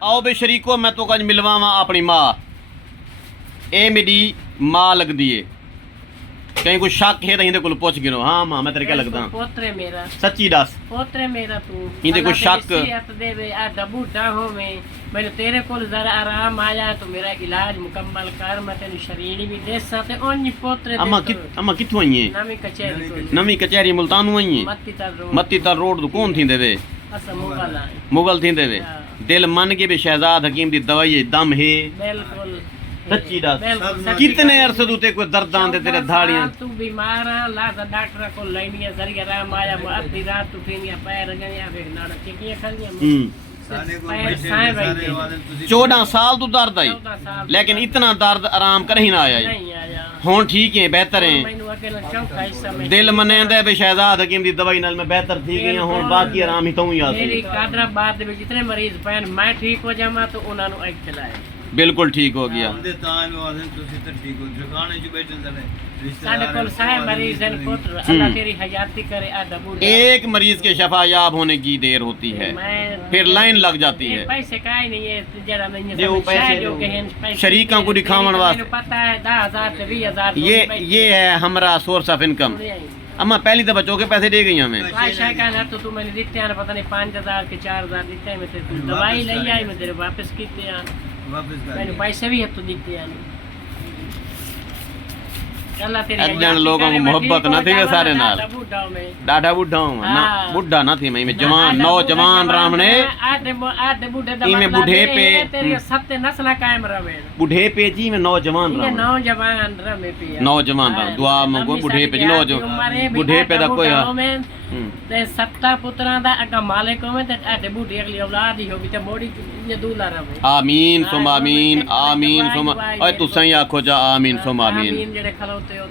आओ बे शरीको मैं तो कज मिलवावा अपनी माँ ए मेरी माँ लगदी है कहीं कोई शक है तो इहदे कोल पुछ गिनो हाँ माँ मैं तेरे क्या लगदा पोतरे मेरा सच्ची दस पोतरे मेरा तू इहदे कोई शक सेहत देवे आ डबूडा होवे मैंने तेरे कोल जरा आराम आया तो मेरा इलाज मुकम्मल कर मैं तेन शरीर भी देसा ते ओनी पोतरे अम्मा कित्थों आई है नवी कचहरी कोल नवी कचहरी मुल्तान आई है मत्ती तर रोड तो कौन थींदे वे असा मुगल आए मुगल थींदे वे दिल मन के भी शहजाद हकीम दी दवाई है दम है बिल्कुल सच्ची दस कितने अरसे तू ते कोई दर्द आंदे तेरे धाड़ियां तू बीमार है लाजा डॉक्टर को लेनी है जरिया राम आया अद्धी रात उठीनी पैर गया फिर नाड़ चिकिया खलियां 14 साल तू दर्द आई लेकिन इतना दर्द आराम कर ही ना आया हुन ठीक है बेहतर है दिल मनेंदा है शहजाद हकीम दी दवाई नाल मैं बेहतर थी गई हुन बाकी आराम ही तू ही आ मेरी कादराबाद दे विच जितने मरीज पैन मैं ठीक हो जावां तो उन्हां नु एक खिलाए बिल्कुल ठीक हो गया एक मरीज के शफायाब होने की देर होती है फिर लाइन लग जाती है पैसे का ही नहीं है शरीकों को दिखावन वास्ते पता है 10,000 से 20,000 ये है हमारा सोर्स ऑफ इनकम अम्मा पहली दफा चौके पैसे दे गई हमें तो तू मैंने दिते हैं पता नहीं 5,000 के 4,000 दिते हैं मैं तेरे दवाई ले आई मैं तेरे वापस कीते हैं मैंने पैसे भी है तो दिते हैं अजन लोगों को मोहब्बत न थी वे सारे नाल डाढ़ा बुढ़ा हूं ना बुढ़ा ना थी मैं जवान नौजवान रामने में बुढ़े पे तेरी सत्य नस्ल कायम रहे बुढ़े पे जी में नौजवान नौजवान रमे पे नौजवान दुआ मंगो बुढ़े पे जी नौजवान बुढ़े पे दा कोई ते सत्ता पुत्रां दा अगा मालिक होवे ते आटे बूढ़ी अगली औलाद ही होगी ते मोड़ी ये दूल्हा रवे आमीन सुम आमीन आमीन सुम ओए तुसां ही आखो जा आमीन सुम आमीन जेड़े खलोते हो